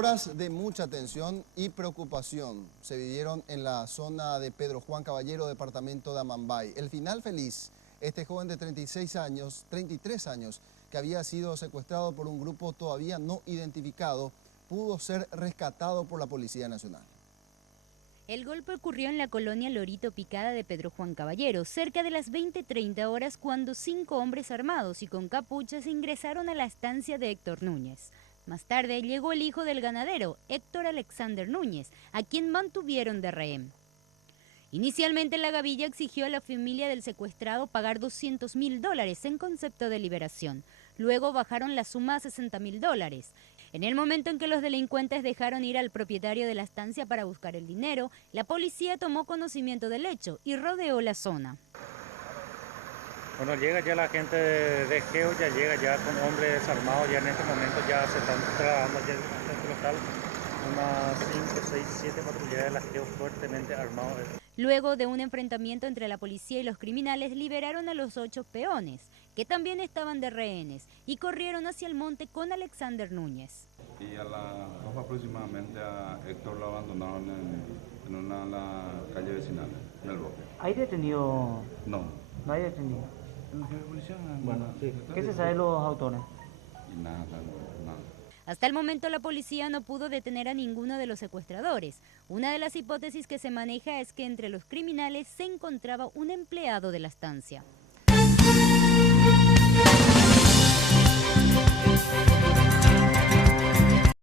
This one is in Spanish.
Horas de mucha tensión y preocupación se vivieron en la zona de Pedro Juan Caballero, departamento de Amambay. El final feliz, este joven de 33 años, que había sido secuestrado por un grupo todavía no identificado, pudo ser rescatado por la Policía Nacional. El golpe ocurrió en la colonia Lorito Picada de Pedro Juan Caballero, cerca de las 20:30 horas, cuando 5 hombres armados y con capuchas ingresaron a la estancia de Héctor Núñez. Más tarde llegó el hijo del ganadero, Héctor Alexander Núñez, a quien mantuvieron de rehén. Inicialmente la gavilla exigió a la familia del secuestrado pagar $200.000 en concepto de liberación. Luego bajaron la suma a $60.000. En el momento en que los delincuentes dejaron ir al propietario de la estancia para buscar el dinero, la policía tomó conocimiento del hecho y rodeó la zona. Bueno, llega ya la gente de GEO, ya llega ya con hombres armados, ya en este momento ya se están trabajando ya en el centro local, unas 5, 6, 7 patrulleras de la GEO fuertemente armados. Luego de un enfrentamiento entre la policía y los criminales, liberaron a los 8 peones, que también estaban de rehenes, y corrieron hacia el monte con Alexander Núñez. Y a las 2 aproximadamente a Héctor lo abandonaron en la calle vecinal, en el bosque. ¿Hay detenido? No. ¿No hay detenido? ¿En la policía? Bueno, sí. ¿Qué se sabe de los autores? Y nada. Hasta el momento la policía no pudo detener a ninguno de los secuestradores. Una de las hipótesis que se maneja es que entre los criminales se encontraba un empleado de la estancia.